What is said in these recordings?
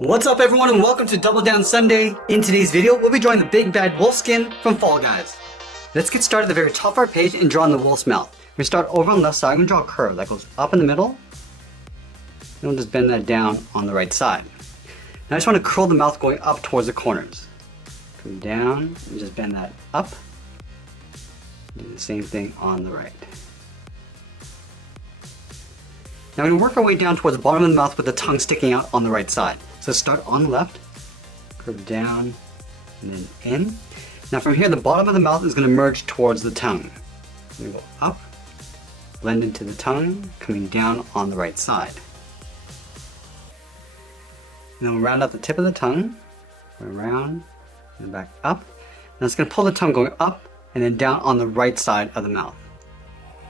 What's up everyone and welcome to Double Down Sunday. In today's video, we'll be drawing the big bad wolf skin from Fall Guys. Let's get started at the very top of our page and draw in the wolf's mouth. We're going to start over on the left side. I'm going to draw a curve that goes up in the middle. And we'll just bend that down on the right side. Now I just want to curl the mouth going up towards the corners. Come down and just bend that up. Do the same thing on the right. Now we're going to work our way down towards the bottom of the mouth with the tongue sticking out on the right side. So start on the left, curve down, and then in. Now from here, the bottom of the mouth is going to merge towards the tongue. We're going to go up, blend into the tongue, coming down on the right side. And then we'll round out the tip of the tongue, go around, and back up. Now it's going to pull the tongue going up and then down on the right side of the mouth.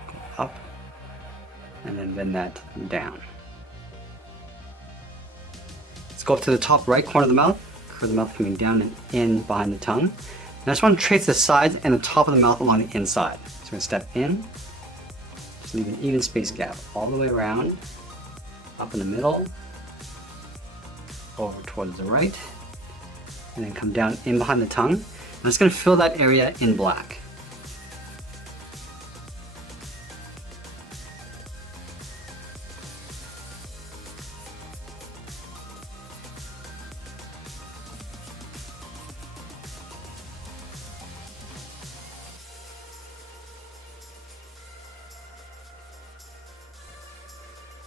Go up, and then bend that down. Let's go up to the top right corner of the mouth, curve the mouth coming down and in behind the tongue. And I just want to trace the sides and the top of the mouth along the inside. So we're going to step in, just leave an even space gap all the way around, up in the middle, over towards the right, and then come down in behind the tongue. I'm just going to fill that area in black.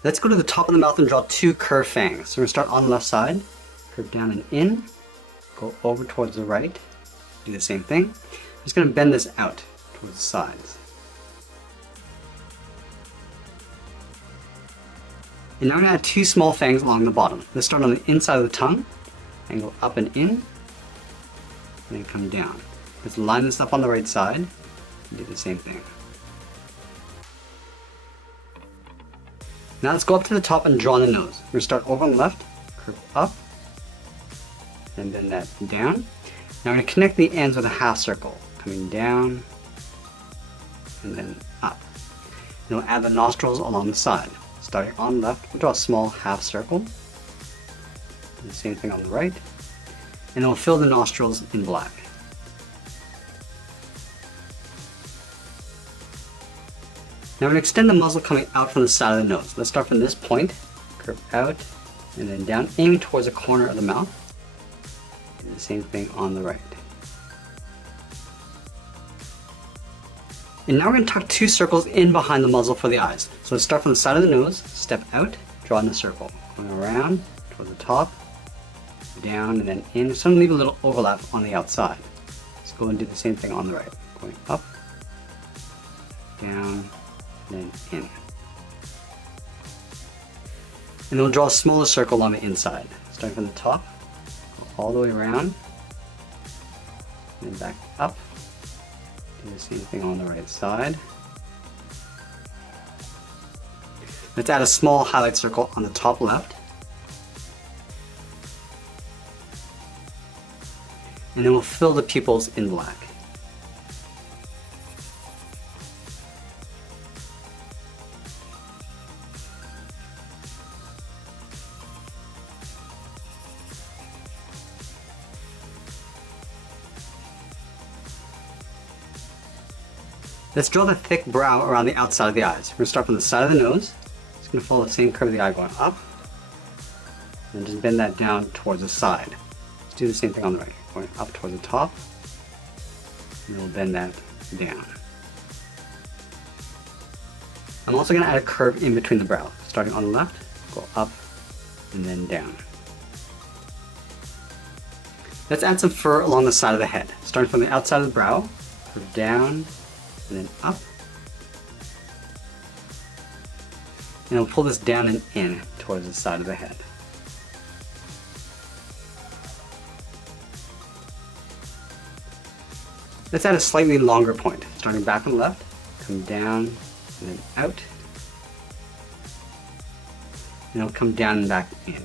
Let's go to the top of the mouth and draw two curved fangs. So we're going to start on the left side, curve down and in, go over towards the right, do the same thing. I'm just going to bend this out towards the sides. And now we're going to add two small fangs along the bottom. Let's start on the inside of the tongue and go up and in, and then come down. Let's line this up on the right side and do the same thing. Now let's go up to the top and draw the nose. We're going to start over on the left, curve up, and bend that down. Now we're going to connect the ends with a half circle, coming down, and then up. And we'll add the nostrils along the side. Starting on the left, we'll draw a small half circle. Do the same thing on the right. And then we'll fill the nostrils in black. Now we're going to extend the muzzle coming out from the side of the nose. Let's start from this point, curve out, and then down, aiming towards the corner of the mouth. Do the same thing on the right. And now we're going to tuck two circles in behind the muzzle for the eyes. So let's start from the side of the nose, step out, draw in the circle. Going around, toward the top, down, and then in. So I'm going to leave a little overlap on the outside. Let's go and do the same thing on the right. Going up, down, then in. And then we'll draw a smaller circle on the inside. Starting from the top, go all the way around, and then back up. Do the same thing on the right side. Let's add a small highlight circle on the top left. And then we'll fill the pupils in black. Let's draw the thick brow around the outside of the eyes. We're going to start from the side of the nose. It's going to follow the same curve of the eye going up. And just bend that down towards the side. Let's do the same thing on the right. Going up towards the top. And we'll bend that down. I'm also going to add a curve in between the brow. Starting on the left, go up and then down. Let's add some fur along the side of the head. Starting from the outside of the brow, curve down, and then up. And we'll pull this down and in towards the side of the head. Let's add a slightly longer point. Starting back on the left, come down and then out. And it'll come down and back in.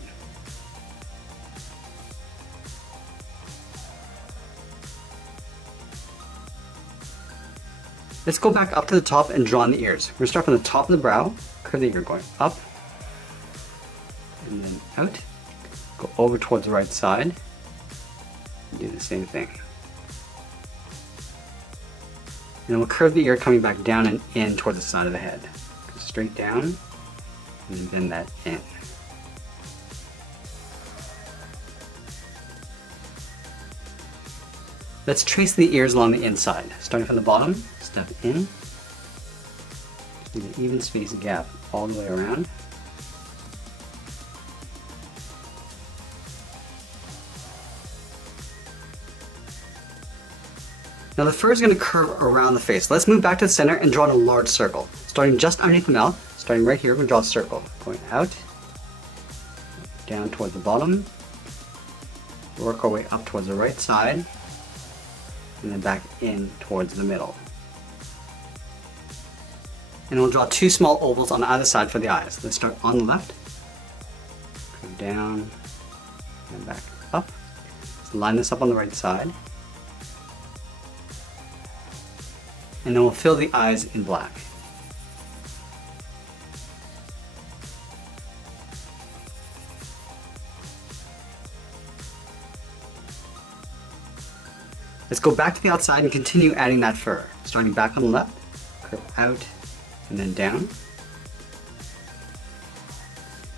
Let's go back up to the top and draw in the ears. We're going to start from the top of the brow, curve the ear going up, and then out. Go over towards the right side. Do the same thing. And then we'll curve the ear coming back down and in towards the side of the head. Go straight down and then bend that in. Let's trace the ears along the inside. Starting from the bottom, step in. Leave an even space gap all the way around. Now the fur is going to curve around the face. Let's move back to the center and draw in a large circle. Starting just underneath the mouth, starting right here, we're going to draw a circle. Going out, down towards the bottom, work our way up towards the right side, and then back in towards the middle. And we'll draw two small ovals on either side for the eyes. Let's start on the left, go down, and back up. Let's line this up on the right side. And then we'll fill the eyes in black. Let's go back to the outside and continue adding that fur. Starting back on the left, curve out and then down. And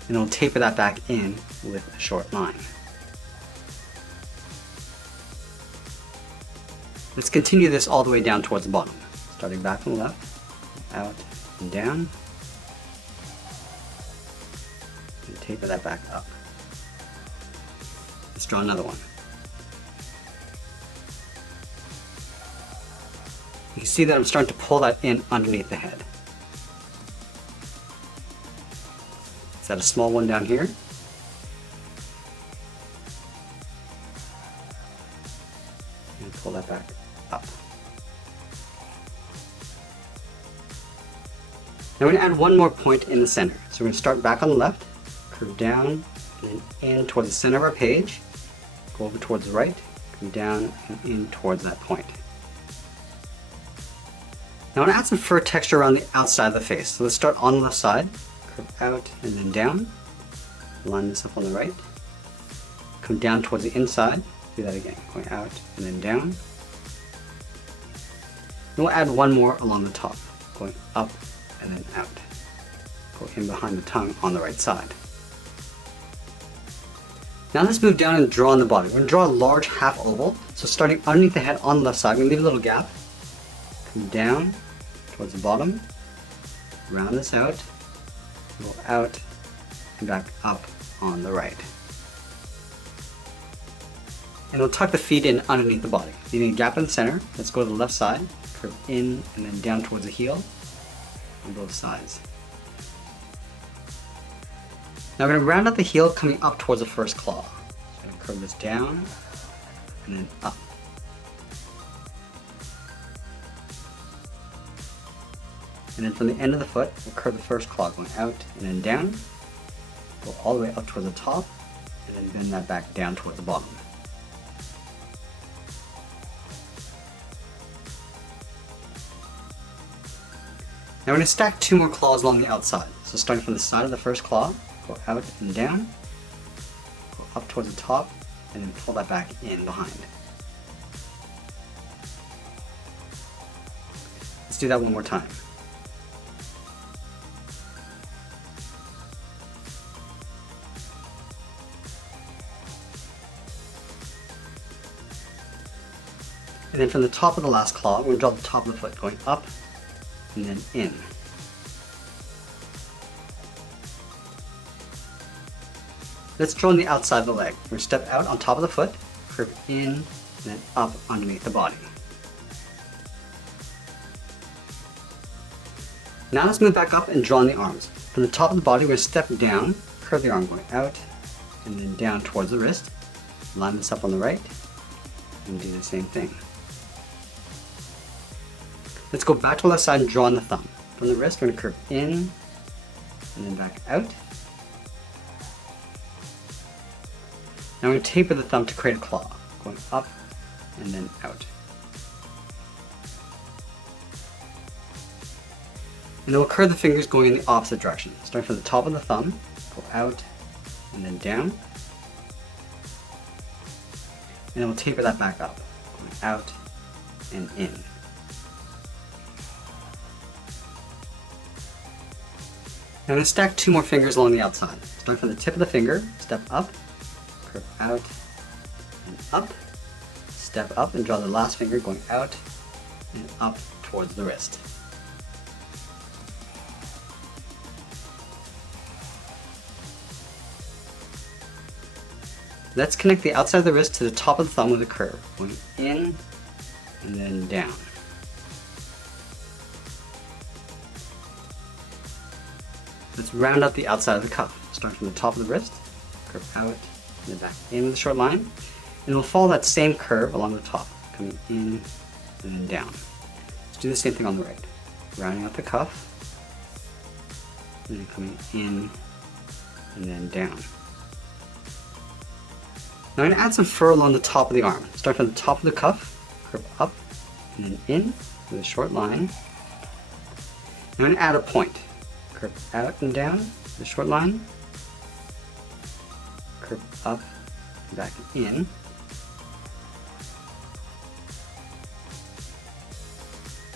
then we'll taper that back in with a short line. Let's continue this all the way down towards the bottom. Starting back on the left, out and down, and taper that back up. Let's draw another one. You can see that I'm starting to pull that in underneath the head. Let's add a small one down here. And pull that back up. Now we're going to add one more point in the center. So we're going to start back on the left, curve down, and then in towards the center of our page. Go over towards the right, come down and in towards that point. Now I want to add some fur texture around the outside of the face. So let's start on the left side, curve out and then down. Line this up on the right. Come down towards the inside. Do that again, going out and then down. And we'll add one more along the top, going up and then out. Go in behind the tongue on the right side. Now let's move down and draw on the body. We're going to draw a large half oval. So starting underneath the head on the left side, we're going to leave a little gap. Come down towards the bottom, round this out, go out and back up on the right. And we'll tuck the feet in underneath the body. Leaving a gap in the center. Let's go to the left side, curve in and then down towards the heel on both sides. Now we're going to round out the heel coming up towards the first claw. So I'm going to curve this down and then up. And then from the end of the foot, we'll curve the first claw going out and then down. Go all the way up towards the top and then bend that back down towards the bottom. Now we're going to stack two more claws along the outside. So starting from the side of the first claw, go out and down, go up towards the top, and then pull that back in behind. Let's do that one more time. And then from the top of the last claw, we're going to draw the top of the foot, going up and then in. Let's draw on the outside of the leg. We're going to step out on top of the foot, curve in, and then up underneath the body. Now let's move back up and draw on the arms. From the top of the body, we're going to step down, curve the arm going out, and then down towards the wrist. Line this up on the right, and do the same thing. Let's go back to the left side and draw on the thumb. From the wrist, we're going to curve in, and then back out. Now we're going to taper the thumb to create a claw, going up and then out. And then we'll curve the fingers going in the opposite direction. Starting from the top of the thumb, go out and then down. And then we'll taper that back up, going out and in. I'm going to stack 2 more fingers along the outside. Start from the tip of the finger, step up, curve out and up, step up and draw the last finger going out and up towards the wrist. Let's connect the outside of the wrist to the top of the thumb with a curve, going in and then down. Let's round out the outside of the cuff. Start from the top of the wrist, curve out, and then back in with a short line. And we'll follow that same curve along the top, coming in and then down. Let's do the same thing on the right. Rounding out the cuff, and then coming in and then down. Now I'm going to add some furl on the top of the arm. Start from the top of the cuff, curve up, and then in with a short line. I'm going to add a point. Curve out and down with a short line. Curve up and back in.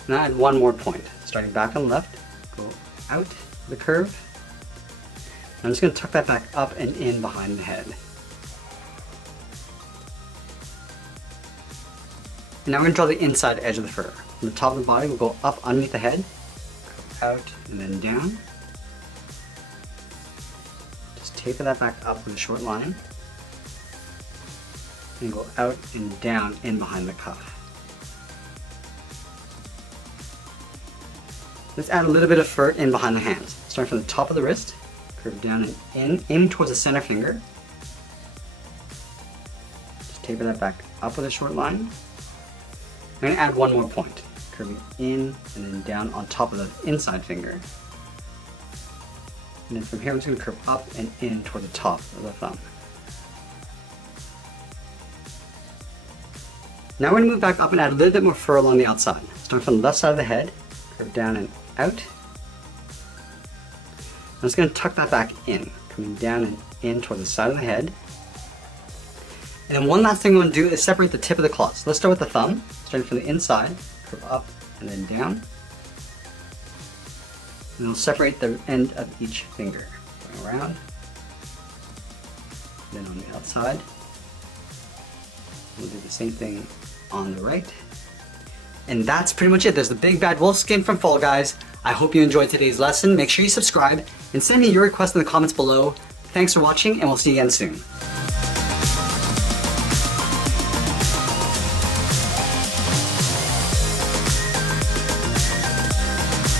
Now add one more point. Starting back on the left, go out the curve. I'm just going to tuck that back up and in behind the head. And now we're going to draw the inside edge of the fur. From the top of the body, we'll go up underneath the head, curve out and then down. Just taper that back up with a short line. And go out and down in behind the cuff. Let's add a little bit of fur in behind the hands. Start from the top of the wrist, curve down and in, aiming towards the center finger. Just taper that back up with a short line. I'm going to add one more point, curving in and then down on top of the inside finger. And then from here I'm just going to curve up and in toward the top of the thumb. Now we're going to move back up and add a little bit more fur along the outside. Start from the left side of the head, curve down and out. I'm just going to tuck that back in, coming down and in toward the side of the head. And then one last thing we want to do is separate the tip of the claws. So let's start with the thumb, starting from the inside, curve up and then down. And we'll separate the end of each finger, going around. Then on the outside, we'll do the same thing on the right. And that's pretty much it. There's the big bad wolf skin from Fall Guys. I hope you enjoyed today's lesson. Make sure you subscribe and send me your requests in the comments below. Thanks for watching, and we'll see you again soon.